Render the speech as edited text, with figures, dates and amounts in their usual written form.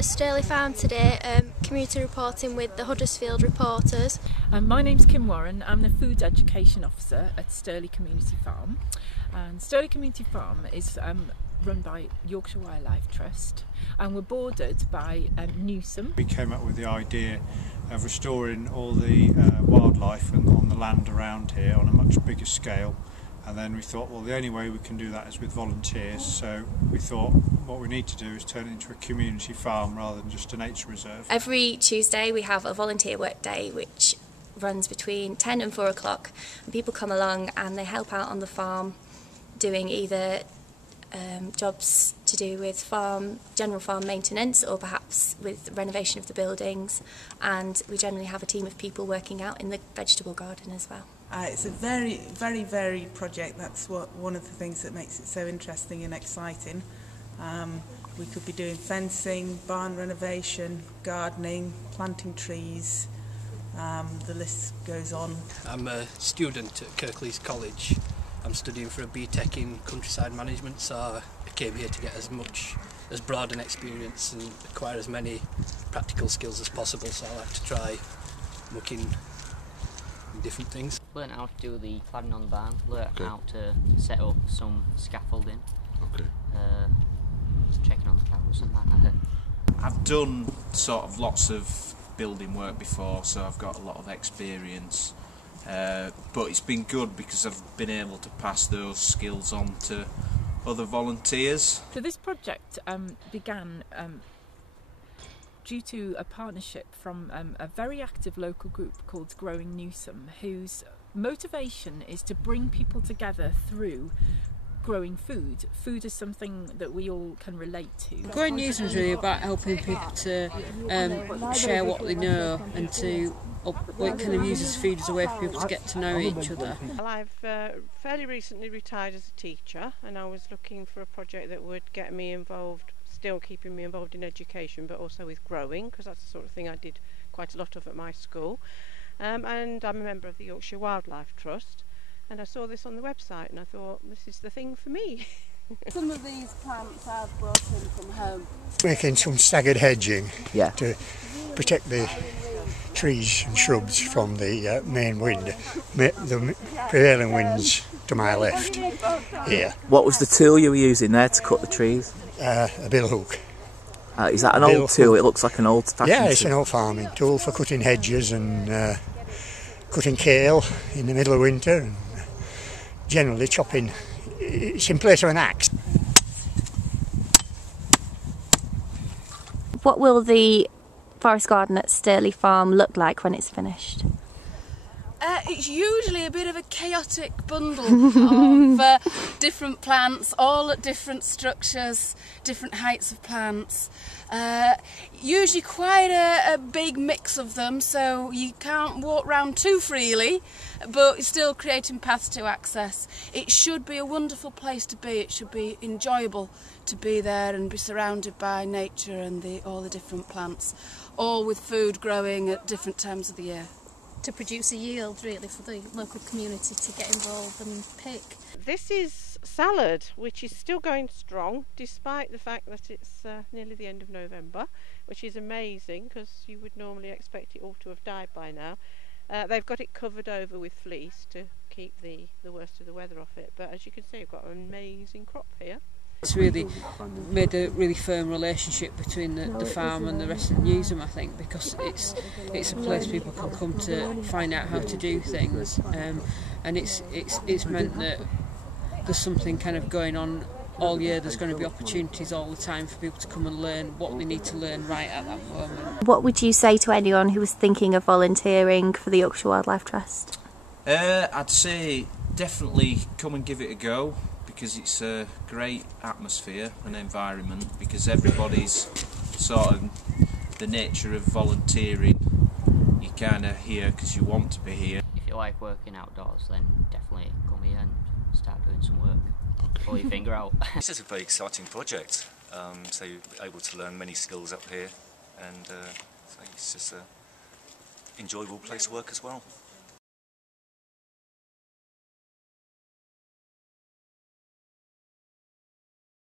at Stirley Farm today, community reporting with the Huddersfield reporters. My name's Kim Warren. I'm the Food Education Officer at Stirley Community Farm. And Stirley Community Farm is run by Yorkshire Wildlife Trust, and we're bordered by Newsome. We came up with the idea of restoring all the wildlife on the land around here on a much bigger scale, and then we thought, well, the only way we can do that is with volunteers, so we thought what we need to do is turn it into a community farm rather than just a nature reserve. Every Tuesday we have a volunteer work day which runs between 10 and 4 o'clock, and people come along and they help out on the farm doing either jobs to do with general farm maintenance, or perhaps with renovation of the buildings, and we generally have a team of people working out in the vegetable garden as well. It's a very varied project. That's one of the things that makes it so interesting and exciting. We could be doing fencing, barn renovation, gardening, planting trees, the list goes on. I'm a student at Kirklees College. I'm studying for a BTEC in countryside management, so I came here to get as broad an experience and acquire as many practical skills as possible, so I like to try looking at different things. Learn how to do the cladding on the barn, learn how to set up some scaffolding, checking on the cows and that. I've done sort of lots of building work before, so I've got a lot of experience. But it's been good because I've been able to pass those skills on to other volunteers. So this project began due to a partnership from a very active local group called Growing Newsome, whose motivation is to bring people together through growing food. Food is something that we all can relate to. Growing Newsome is really about helping people to share what they know, and to it kind of uses food as a way for people to get to know each other. Well, I've fairly recently retired as a teacher, and I was looking for a project that would get me involved, still keeping me involved in education, but also with growing, because that's the sort of thing I did quite a lot of at my school. And I'm a member of the Yorkshire Wildlife Trust, and I saw this on the website and I thought, this is the thing for me. Some of these plants I've brought in from home. Making some staggered hedging to protect the trees and shrubs from the main wind, the prevailing winds to my left here. What was the tool you were using there to cut the trees? A bill hook. Is that an old tool? It looks like an old-fashioned tool. Yeah, it's an old farming tool for cutting hedges and cutting kale in the middle of winter, and generally chopping. It's in place of an axe. What will the forest garden at Stirley Farm look like when it's finished? It's usually a bit of a chaotic bundle of different plants, all at different structures, different heights of plants. Usually quite a big mix of them, so you can't walk round too freely, but you're still creating paths to access. It should be a wonderful place to be. It should be enjoyable to be there and be surrounded by nature and all the different plants, all with food growing at different times of the year. To produce a yield really for the local community to get involved and pick. This is salad, which is still going strong despite the fact that it's nearly the end of November, which is amazing because you would normally expect it all to have died by now. They've got it covered over with fleece to keep the worst of the weather off it, but as you can see, we've got an amazing crop here. It's really made a really firm relationship between the farm and the rest of Newsome, I think, because it's a place people can come to find out how to do things, and it's meant that there's something kind of going on all year. There's going to be opportunities all the time for people to come and learn what they need to learn right at that moment. What would you say to anyone who was thinking of volunteering for the Yorkshire Wildlife Trust? I'd say definitely come and give it a go, because it's a great atmosphere and environment, because everybody's sort of the nature of volunteering. You kind of here because you want to be here. If you like working outdoors, then definitely come here and start doing some work. Pull your finger out. This is a very exciting project, so you're able to learn many skills up here, and so it's just an enjoyable place to work as well.